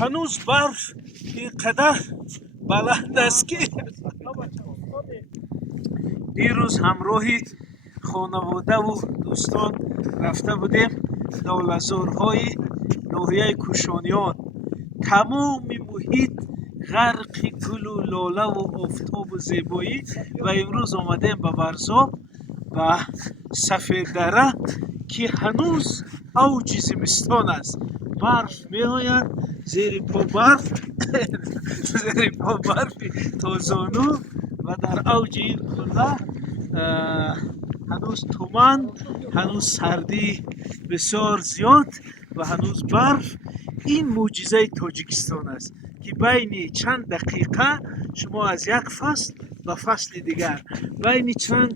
هنوز برف اینقدر بلند است که دیروز همراهی خانواده و دوستان رفته بودیم لاله‌زارهای ناحیه کوشانیان. تمام محیط غرق گل و لاله و آفتاب و زیبایی و امروز آمدیم به برزاب و سفید دره که هنوز اوج زمستان است. برف می آید زیر پا برف زیر پا برف تازانو و در اوج این قله هنوز تومن، هنوز سردی بسیار زیاد و هنوز برف. این معجزه تاجیکستان است که بین چند دقیقه شما از یک فصل به فصل دیگر، بین چند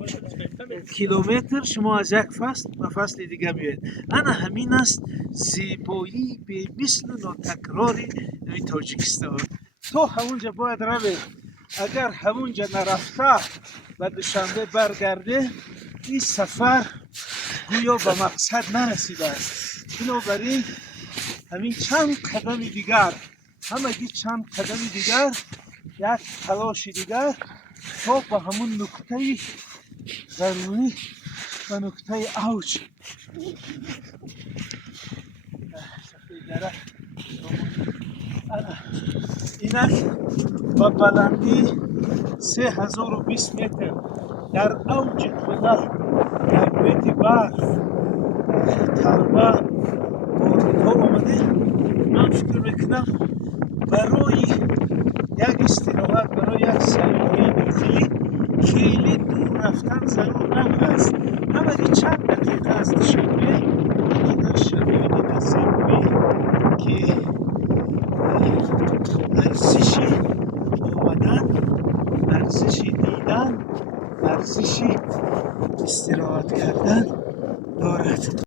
کیلومتر شما از یک فصل به فصل دیگر میاد. انا همین است زیبایی به مثل ناتکراری این تاجیکستان. تو همونجا باید روی، اگر همونجا نرفته و دوشنبه برگرده این سفر گویا به مقصد نرسیده است. بنابراین همین چند قدم دیگر، همگی چند قدم دیگر، یک تلاش دیگر تا به همون نقطه ضروری و نقطه اوج اینک با بلندی 3020 متر در اوج قله در بیت برف تربه باردها آمده. من فکر میکنم برای یک استراحت، برای یک سیاحی داخلی خیلی دور رفتن ضرور نبوده است. همه چند دقیقه از دوشنبه که در شبیه زیبایی که ارزش آمدن، ارزش دیدن، ارزش استراحت کردن دارد.